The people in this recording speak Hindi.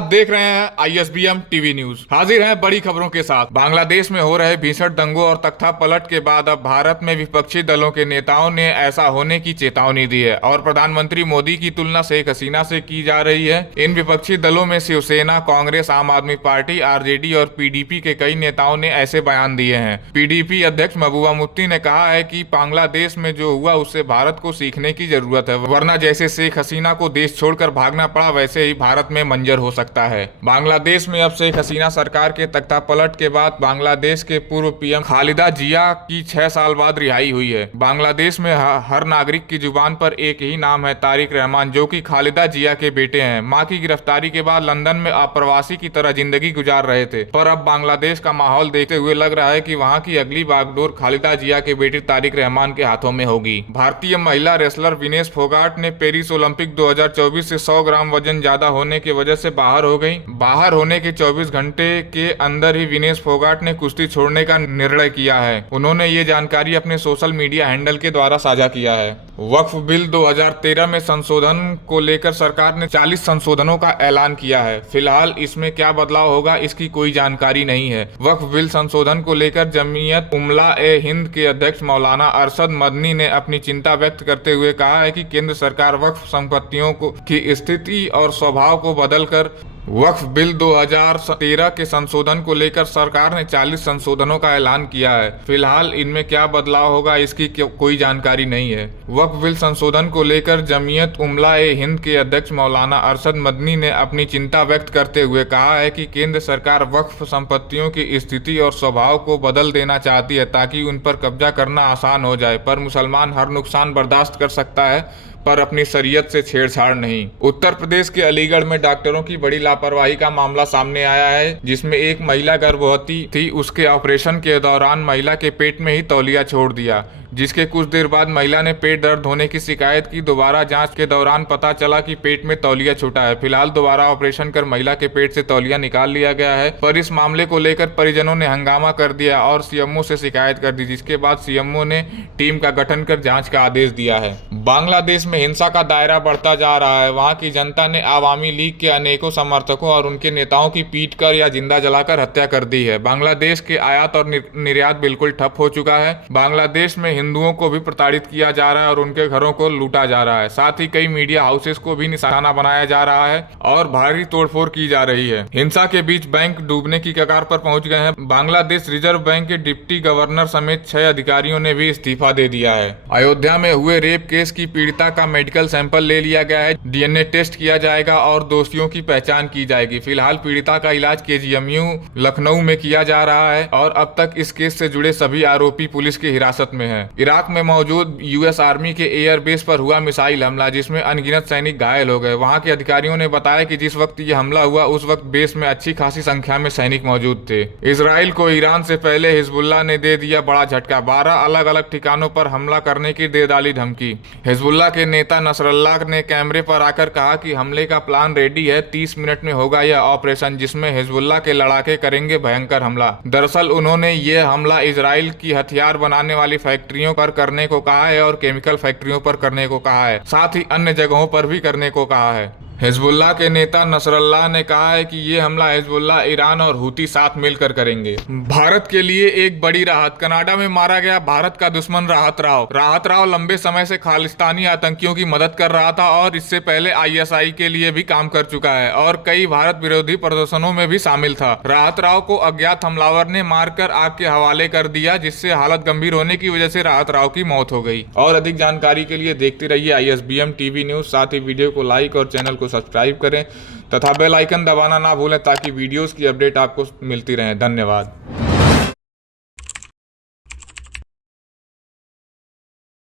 आप देख रहे हैं ISBM टीवी न्यूज। हाजिर हैं बड़ी खबरों के साथ। बांग्लादेश में हो रहे भीषण दंगों और तख्ता पलट के बाद अब भारत में विपक्षी दलों के नेताओं ने ऐसा होने की चेतावनी दी है और प्रधानमंत्री मोदी की तुलना शेख हसीना से की जा रही है। इन विपक्षी दलों में शिवसेना, कांग्रेस, आम आदमी पार्टी, RJD और PDP के कई नेताओं ने ऐसे बयान दिए हैं। PDP अध्यक्ष महबूबा मुफ्ती ने कहा है कि बांग्लादेश में जो हुआ उससे भारत को सीखने की जरूरत है, वरना जैसे शेख हसीना को देश छोड़कर भागना पड़ा वैसे ही भारत में मंजर हो सकता है। बांग्लादेश में अब शेख हसीना सरकार के तख्ता पलट के बाद बांग्लादेश के पूर्व PM खालिदा जिया की 6 साल बाद रिहाई हुई है। बांग्लादेश में हर नागरिक की जुबान पर एक ही नाम है, तारिक रहमान, जो कि खालिदा जिया के बेटे हैं। मां की गिरफ्तारी के बाद लंदन में अप्रवासी की तरह जिंदगी गुजार रहे थे, पर अब बांग्लादेश का माहौल देखते हुए लग रहा है कि वहां की अगली बागडोर खालिदा जिया के बेटे तारिक रहमान के हाथों में होगी। भारतीय महिला रेसलर विनेश फोगाट ने पेरिस ओलंपिक 2024 से 100 ग्राम वजन ज्यादा होने की वजह से बाहर हो गई। बाहर होने के 24 घंटे के अंदर ही विनेश फोगाट ने कुश्ती छोड़ने का निर्णय किया है। उन्होंने ये जानकारी अपने सोशल मीडिया हैंडल के द्वारा साझा किया है। वक्फ बिल 2013 में संशोधन को लेकर सरकार ने 40 संशोधनों का ऐलान किया है। फिलहाल इसमें क्या बदलाव होगा इसकी कोई जानकारी नहीं है। वक्फ बिल संशोधन को लेकर जमीयत उमला-ए-हिंद के अध्यक्ष मौलाना अरशद मदनी ने अपनी चिंता व्यक्त करते हुए कहा है कि केंद्र सरकार वक्फ संपत्तियों की स्थिति और स्वभाव को बदलकर वक्फ बिल 2013 के संशोधन को लेकर सरकार ने 40 संशोधनों का ऐलान किया है। फिलहाल इनमें क्या बदलाव होगा इसकी कोई जानकारी नहीं है। वक्फ बिल संशोधन को लेकर जमीयत उमला-ए-हिंद के अध्यक्ष मौलाना अरशद मदनी ने अपनी चिंता व्यक्त करते हुए कहा है कि केंद्र सरकार वक्फ संपत्तियों की स्थिति और स्वभाव को बदल देना चाहती है ताकि उन पर कब्जा करना आसान हो जाए, पर मुसलमान हर नुकसान बर्दाश्त कर सकता है पर अपनी शरीयत से छेड़छाड़ नहीं। उत्तर प्रदेश के अलीगढ़ में डॉक्टरों की बड़ी लापरवाही का मामला सामने आया है, जिसमें एक महिला गर्भवती थी। उसके ऑपरेशन के दौरान महिला के पेट में ही तौलिया छोड़ दिया, जिसके कुछ देर बाद महिला ने पेट दर्द होने की शिकायत की। दोबारा जांच के दौरान पता चला कि पेट में तौलिया छूटा है। फिलहाल दोबारा ऑपरेशन कर महिला के पेट से तौलिया निकाल लिया गया है, पर इस मामले को लेकर परिजनों ने हंगामा कर दिया और CMO से शिकायत कर दी, जिसके बाद CMO ने टीम का गठन कर जाँच का आदेश दिया है। बांग्लादेश में हिंसा का दायरा बढ़ता जा रहा है। वहां की जनता ने आवामी लीग के अनेकों समर्थकों और उनके नेताओं की पीट कर या जिंदा जलाकर हत्या कर दी है। बांग्लादेश के आयात और निर्यात बिल्कुल ठप हो चुका है। बांग्लादेश में हिंदुओं को भी प्रताड़ित किया जा रहा है और उनके घरों को लूटा जा रहा है। साथ ही कई मीडिया हाउसेस को भी निशाना बनाया जा रहा है और भारी तोड़फोड़ की जा रही है। हिंसा के बीच बैंक डूबने की कगार पर पहुंच गए हैं। बांग्लादेश रिजर्व बैंक के डिप्टी गवर्नर समेत 6 अधिकारियों ने भी इस्तीफा दे दिया है। अयोध्या में हुए रेप केस की पीड़िता का मेडिकल सैंपल ले लिया गया है। DNA टेस्ट किया जाएगा और दोषियों की पहचान की जाएगी। फिलहाल पीड़िता का इलाज KGMU लखनऊ में किया जा रहा है और अब तक इस केस से जुड़े सभी आरोपी पुलिस की हिरासत में हैं। इराक में मौजूद US आर्मी के एयर बेस पर हुआ मिसाइल हमला, जिसमें अनगिनत सैनिक घायल हो गए। वहां के अधिकारियों ने बताया कि जिस वक्त ये हमला हुआ उस वक्त बेस में अच्छी खासी संख्या में सैनिक मौजूद थे। इजराइल को ईरान से पहले हिजबुल्लाह ने दे दिया बड़ा झटका। 12 अलग अलग ठिकानों पर हमला करने की दे डाली धमकी। हिजबुल्लाह के नेता नसरल्लाह ने कैमरे पर आकर कहा कि हमले का प्लान रेडी है, 30 मिनट में होगा यह ऑपरेशन, जिसमें हिजबुल्लाह के लड़ाके करेंगे भयंकर हमला। दरअसल उन्होंने ये हमला इजराइल की हथियार बनाने वाली फैक्ट्रियों पर करने को कहा है और केमिकल फैक्ट्रियों पर करने को कहा है, साथ ही अन्य जगहों पर भी करने को कहा है। हिजबुल्लाह के नेता नसरल्लाह ने कहा है कि ये हमला हिजबुल्लाह, ईरान और हुती साथ मिलकर करेंगे। भारत के लिए एक बड़ी राहत। कनाडा में मारा गया भारत का दुश्मन राहत राव। राहत राव लंबे समय से खालिस्तानी आतंकियों की मदद कर रहा था और इससे पहले ISI के लिए भी काम कर चुका है और कई भारत विरोधी प्रदर्शनों में भी शामिल था। राहत राव को अज्ञात हमलावर ने मारकर आग के हवाले कर दिया, जिससे हालत गंभीर होने की वजह से राहत राव की मौत हो गई। और अधिक जानकारी के लिए देखते रहिए ISBM टीवी न्यूज। साथ ही वीडियो को लाइक और चैनल को सब्सक्राइब करें तथा बेल आइकन दबाना ना भूलें ताकि वीडियोस की अपडेट आपको मिलती रहे। धन्यवाद।